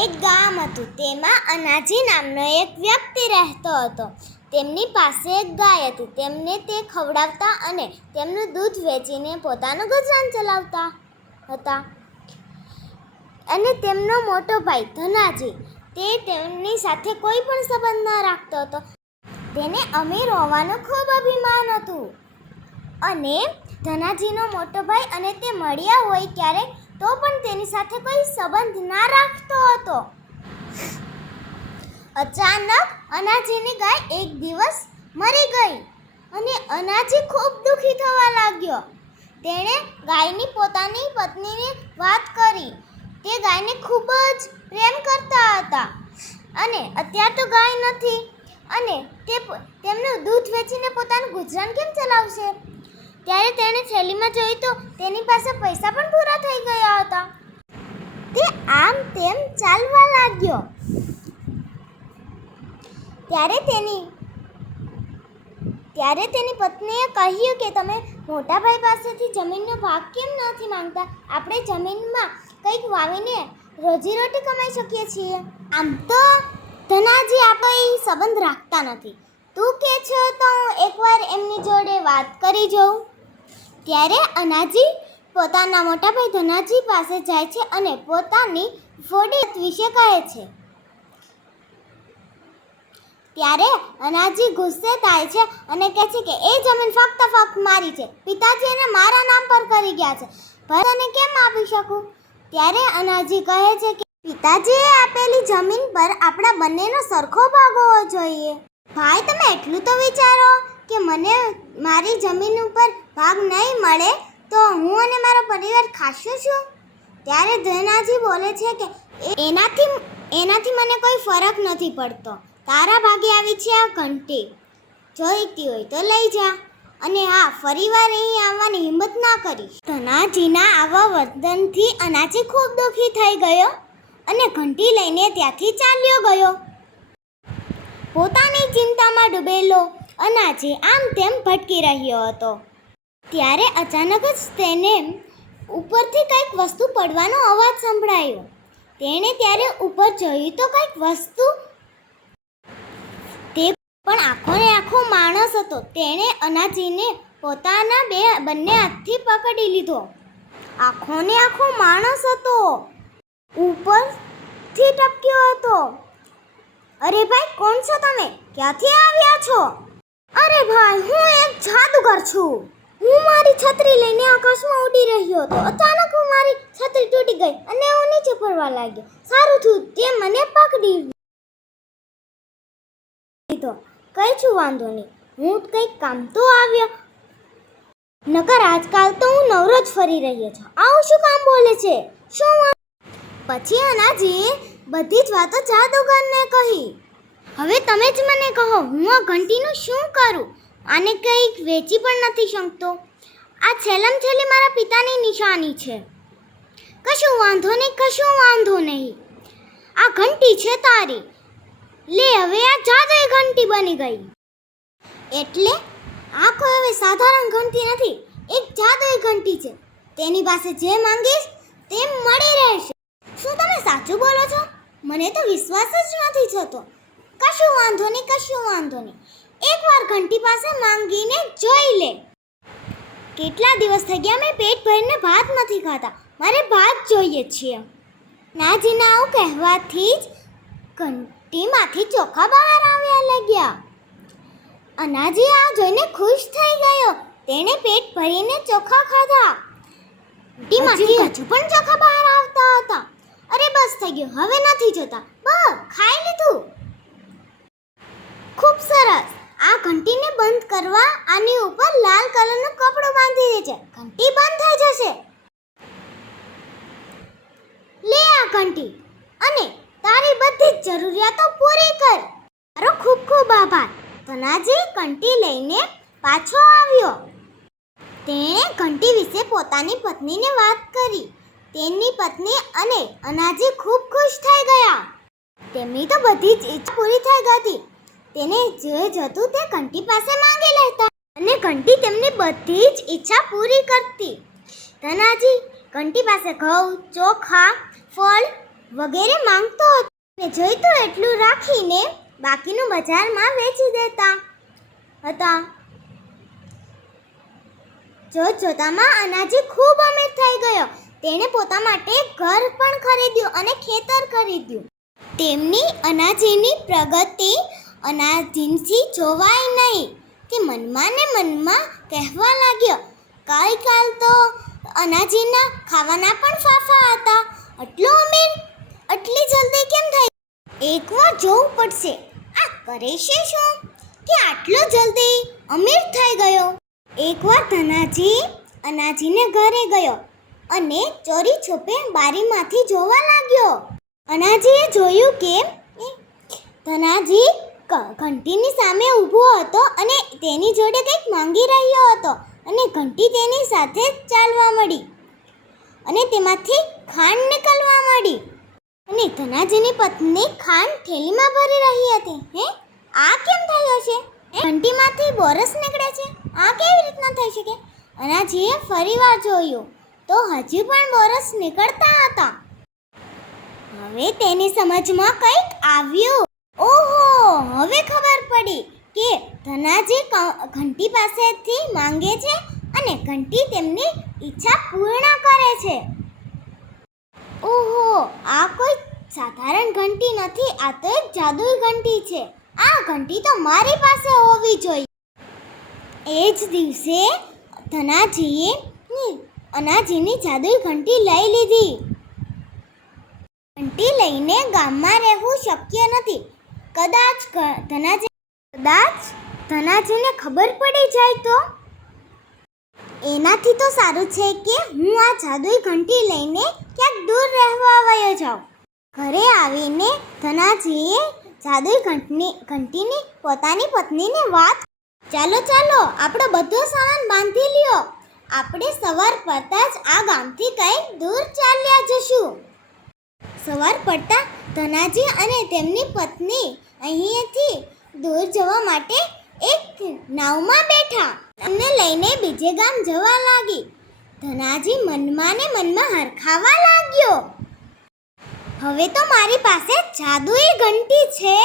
એક ગામ હતું. તેમાં અનાજી નામનો એક વ્યક્તિ રહેતો હતો. તેમની પાસે એક ગાય હતી. તેમને તે ખવડાવતા અને તેમનું દૂધ વેચીને પોતાનું ગુજરાન ચલાવતા હતા. અને તેમનો મોટો ભાઈ ધનાજી તે તેમની સાથે કોઈ પણ સંબંધ ન રાખતો હતો. તેને અમીર હોવાનું ખૂબ અભિમાન હતું. અને ધનાજીનો મોટો ભાઈ અને તે મળ્યા હોય ક્યારેક તો પણ તેની સાથે કોઈ સંબંધ ના રાખતો હતો. અચાનક અનાજીની ગાય એક દિવસ મરી ગઈ અને અનાજી ખૂબ દુઃખી થવા લાગ્યો. તેણે ગાયની પોતાની પત્નીને વાત કરી. તે ગાયને ખૂબ જ પ્રેમ કરતા હતા અને અત્યારે તો ગાય નથી અને તેમનું દૂધ વેચીને પોતાનું ગુજરાન કેમ ચલાવશે? ત્યારે તેણે થેલીમાં જોયું તો તેની પાસે પૈસા પણ પૂરા થઈ ગયા હતા. તે આમ તેમ ચાલવા લાગ્યો. ત્યારે તેની પત્નીએ કહ્યું કે તમે મોટા ભાઈ પાસેથી જમીનનો ભાગ કેમ નથી માંગતા? આપણે જમીનમાં કંઈક વાવીને રોજીરોટી કમાઈ શકીએ છીએ. આમ તો ધનાજી આપણે સંબંધ રાખતા નથી. તું કે છો તો હું એકવાર એમની જોડે વાત કરી જોઉં. ત્યારે અનાજી પોતાના મોટા ભાઈ ધનાજી પાસે જાય છે અને પોતાની ફોડી વિશે કહે છે. ત્યારે અનાજી ગુસ્સે થાય છે અને કહે છે કે એ જમીન ફક્ત મારી છે. પિતાજી એને મારા નામ પર કરી ગયા છે. તને કેમ આપી શકું? ત્યારે અનાજી કહે છે કે પિતાજીએ આપેલી જમીન પર આપણા બંનેનો સરખો ભાગ હોવો જોઈએ. ભાઈ, તમે એટલું તો વિચારો કે મને મારી જમીન ઉપર ભાગ નહીં મળે તો હું અને મારો પરિવાર ખાશું શું? ત્યારે ધનાજી બોલે છે કે એનાથી મને કોઈ ફરક નથી પડતો. તારા ભાગે આવી છે આ ઘંટી. જોઈતી હોય તો લઈ જા. અને હા, ફરીવાર અહીં આવવાની હિંમત ના કરીશ. ધનાજીના આવા વર્તનથી અનાજી ખૂબ દુઃખી થઈ ગયો અને ઘંટી લઈને ત્યાંથી ચાલ્યો ગયો. પોતાની ચિંતામાં ડૂબેલો અનાજી આમ તેમ ભટકી રહ્યો હતો. ત્યારે અચાનક જ તેને ઉપરથી કંઈક વસ્તુ પડવાનો અવાજ સંભળાયો. તેણે ત્યારે ઉપર જોયું તો કંઈક વસ્તુ, તે પણ આખોને આખો માણસ હતો. તેણે અનાજીને પોતાના બંને હાથથી પકડી લીધો. આખોને આખો માણસ હતો, ઉપરથી ટપક્યો હતો. અરે ભાઈ, કોણ છો તમે? ક્યાંથી આવ્યા છો? અરે ભાઈ, હું એક જાદુગર છું. હું મારી છત્રી લઈને આકાશમાં ઉડી રહ્યો હતો. અચાનક મારી છત્રી તૂટી ગઈ અને હું નીચે પડવા લાગ્યો. સારું થયું તે મને પકડી લીધો. કઈ છું, વાંધો નહીં. હું કંઈક કામ તો આવ્યો, નકર આજકાલ તો હું નવરો જ ફરી રહ્યો છું. આવું શું કામ બોલે છે? શું? પછી અનાજીએ બધી જ વાતો જાદુગરને કહી. હવે તમે જ મને કહો, હું આ ઘંટીનું શું કરું? આને કંઈક વેચી પણ નથી શકતો. આ છેલ્લામાં છેલ્લી મારા પિતાની નિશાની છે. કશું વાંધો નહીં. આ ઘંટી છે તારી. લે, હવે આ જાદુઈ ઘંટી બની ગઈ. એટલે આ કોઈ હવે સાધારણ ઘંટી નથી, એક જાદુઈ ઘંટી છે. તેની પાસે જે માંગીશ તે મળી રહેશે. શું તમે સાચું બોલો છો? મને તો વિશ્વાસ જ નથી થતો. કશું વાંધો નહીં. એકવાર ઘંટી પાસે માંગીને જોઈ લે. કેટલા દિવસ થઈ ગયા મેં પેટ ભરીને ભાત નથી ખાતા. મારે ભાત જોઈએ છે. નાજીના આવું કહેવાથી જ ઘંટીમાંથી ચોખા બહાર આવ્યા લાગ્યા. અનાજી આ જોઈને ખુશ થઈ ગયો. તેણે પેટ ભરીને ચોખા ખાધા. ઘંટીમાંથી હજુ પણ ચોખા બહાર આવતા હતા. અરે બસ થઈ ગયું, હવે નથી જોતા. બસ ખાઈ લીધું. ખૂબ સરસ. આ ઘંટીને બંધ કરવા આની ઉપર લાલ કલરનું કપડું બાંધી દે છે. ઘંટી બંધ થઈ જશે. લે આ ઘંટી અને તારી બધી જ જરૂરિયાતો પૂરી કર. તારો ખૂબ ખૂબ આભાર. ધનાજી ઘંટી લઈને પાછો આવ્યો. તેણે ઘંટી વિશે પોતાની પત્નીને વાત કરી. તેની પત્ની અને અનાજી ખૂબ ખુશ થઈ ગયા. તેમની તો બધી જ ઈચ્છા પૂરી થઈ ગઈ. તેને જે જતું તે ઘંટી પાસે માંગી લેતા અને ઘંટી તેમની બધી જ ઈચ્છા પૂરી કરતી. ધનાજી ઘંટી પાસે ઘઉં, ચોખા, ફળ વગેરે માંગતો હતો ને જોઈતું એટલું રાખીને બાકીનું બજારમાં વેચી દેતા હતા. જોતામાં અનાજી ખૂબ અમીર થઈ ગયો. તેણે પોતા માટે ઘર પણ ખરીદ્યું અને ખેતર ખરીદ્યું. તેમની અનાજીની પ્રગતિ અનાજીથી જોવાય નહીં. તે મનમાં ને મનમાં કહેવા લાગ્યો, કાલ તો અનાજીના ખાવાના પણ ફાફા હતા. આટલો અમીર આટલી જલ્દી કેમ થઈ? એકવાર જોવું પડશે આ કરે છે શું કે આટલો જલ્દી અમીર થઈ ગયો. એકવાર ધનાજી અનાજીને ઘરે ગયો અને ચોરી છુપે બારીમાંથી જોવા લાગ્યો. અનાજીએ જોયું કે ધનાજી ઘંટીની સામે ઊભો હતો અને તેની જોડે કંઈક માંગી રહ્યો હતો અને ઘંટી તેની સાથે ચાલવા મળી અને તેમાંથી ખાંડ નીકળવા મળી અને ધનાજીની પત્ની ખાંડ થેલીમાં ભરી રહી હતી. હે, આ કેમ થયો છે? ઘંટીમાંથી બોરસ નીકળે છે. આ કેવી રીતના થઈ શકે? અનાજીએ ફરીવાર જોયું તો હજી પણ બોરસ નીકળતા હતા. હવે તેની સમજમાં કંઈક આવ્યું. ઓહો, હવે ખબર પડી કે ધનાજી ઘંટી પાસેથી માંગે છે અને ઘંટી તેમની ઈચ્છા પૂર્ણ કરે છે. ઓહો, આ કોઈ સાધારણ ઘંટી નથી, આ તો એક જાદુઈ ઘંટી છે. આ ઘંટી તો મારી પાસે હોવી જોઈએ. એ જ દિવસે ધનાજીએ અનાજીની જાદુઈ ઘંટી લઈ લીધી. ઘંટી લઈને ગામમાં રહેવું શક્ય નથી. કદાચ ધનાજીને ખબર પડી જાય તો? એનાથી તો સારું છે કે હું આ જાદુઈ ઘંટી લઈને ક્યાંક દૂર રહેવા વયો જાઉં. ઘરે આવીને ધનાજીએ જાદુઈ ઘંટીની પોતાની પત્નીને વાત, ચાલો આપણો બધો સામાન બાંધી લ્યો. આપણે સવાર પડતા જ આ ગામથી કંઈક દૂર ચાલ્યા જશું. સવાર પડતા ધનાજી અને તેમની પત્ની અહીંયાથી દૂર જવા માટે એક નાવમાં બેઠા અને લઈને બીજે ગામ જવા લાગી. ધનાજી મનમાં ને મનમાં હરખાવા લાગ્યો, હવે તો મારી પાસે જાદુઈ ઘંટી છે.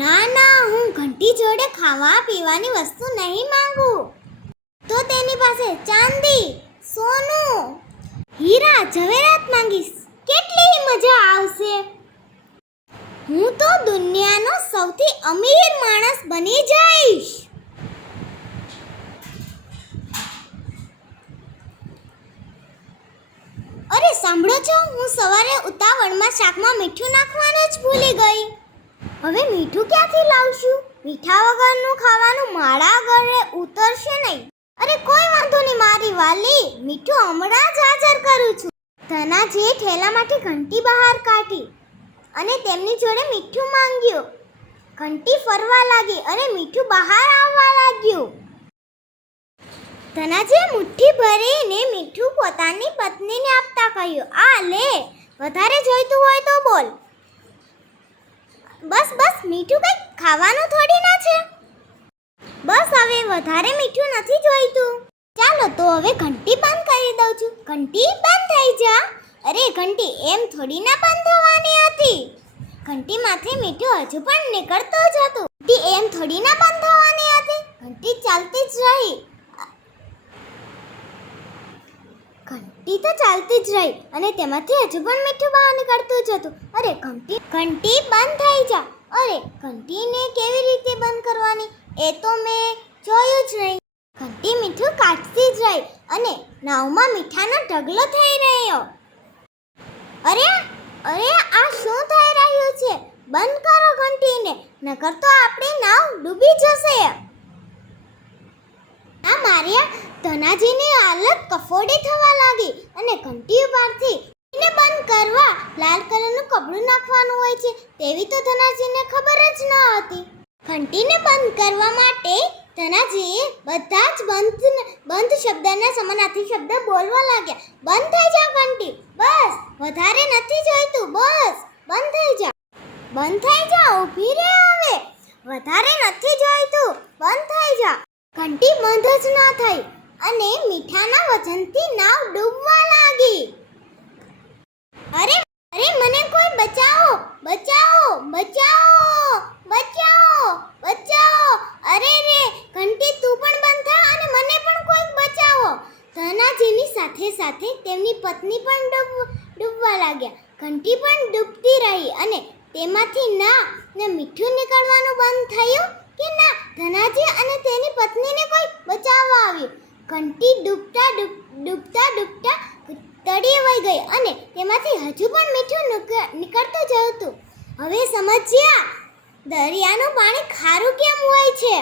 ના, હું ઘંટી જોડે ખાવા પીવાની વસ્તુ નહીં માંગુ. તો તેની પાસે ચાંદી, સોનું, હીરા જવેરાત માંગીશ. કેટલી મજા આવશે. હું તો દુનિયાનો સૌથી અમીર માણસ બની જઈશ. અરે સાંભળો છો, હું સવારે ઉતાવળમાં શાકમાં મીઠું નાખવાનું જ ભૂલી ગઈ. હવે મીઠું ક્યાંથી લાવશું? મીઠા વગરનું ખાવાનું મારા ઘરે ઉતરશે નહીં. અરે કોઈ વાંધો નહીં મારી વાલી, મીઠું હમણાં જ હાજર કરું છું. ધનાજીએ થેલામાંથી ઘંટી બહાર કાઢી અને તેમની જોડે મીઠું માંગ્યું. ઘંટી ફરવા લાગી અને મીઠું બહાર આવવા લાગ્યું. ધનાજીએ મુઠ્ઠી ભરીને મીઠું પોતાની પત્નીને આપતા કહ્યું, આ લે, વધારે જોઈતું હોય તો બોલ. બસ મીઠું કંઈક ખાવાનું થોડી ના છે. બસ હવે વધારે મીઠું નથી જોઈતું. ચાલો તો હવે ઘંટી બંધ કરી દઉં છું. ઘંટી બંધ થઈ જા. અરે ઘંટી એમ થોડી ના બંધ થવાની હતી. ઘંટીમાંથી મીઠું હજુ પણ નીકળતું જ હતું. ઘંટી એમ થોડી ના બંધ થવાની હતી. ઘંટી ચાલતી જ રહી. ઘંટી તો ચાલતી જ રહી અને તેમાંથી હજુ પણ મીઠું બહાર નીકળતું જ હતું. અરે ઘંટી બંધ થઈ જા. અરે ઘંટીને કેવી રીતે બંધ કરવાની એ તો મેં જોયું જ નહીં. ઘંટી મીઠું કાઢતી જ રહી અને નાવમાં મીઠાનો ઢગલો થઈ રહ્યો. અરે આ શું થઈ રહ્યું છે? બંધ કરો ઘંટીને, નકર તો આપણી નાવ ડૂબી જશે. આ માર્યા ધનાજીની હાલત કફોડી થવા લાગી અને ઘંટી ઉપરથી એને બંધ કરવા લાલ કલરનું કપડું નાખવાનું હોય છે તેવી તો ધનાજીને ખબર જ ન હતી. ઘંટીને બંધ કરવા માટે ધનાજીએ બધા જ બંધ શબ્દના સમાનાર્થી શબ્દ બોલવા લાગ્યા. બંધ થઈ જા ઘંટી, બસ વધારે નથી જોઈતું, બસ બંધ થઈ જા. બંધ થઈ જા, ઊભી રહે હવે, વધારે નથી જોઈતું, બંધ થઈ જા. ઘંટી બંધ જ ન થઈ અને મીઠાના વજનથી નાવ ડૂબવા લાગી. અરે અરે મને કોઈ બચાવો બચાવો બચાવો બચાવો બચાવો અરે રે ઘંટી તું પણ બંધ થા અને મને પણ કોઈ બચાવો ધનાજીની સાથે સાથે તેમની પત્ની પણ ડૂબવા લાગ્યા ઘંટી પણ ડૂબતી રહી અને તેમાંથી ના ને મીઠું નીકળવાનું બંધ થયું કે ના ધનાજી અને તેની પત્નીને કોઈ બચાવવા આવ્યું ઘંટી ડૂબતા ડૂબતા તળિયે વહી ગઈ અને તેમાંથી હજુ પણ મીઠું નીકળતું જ હતું હવે સમજ્યા દરિયાનું પાણી ખારું કેમ હોય છે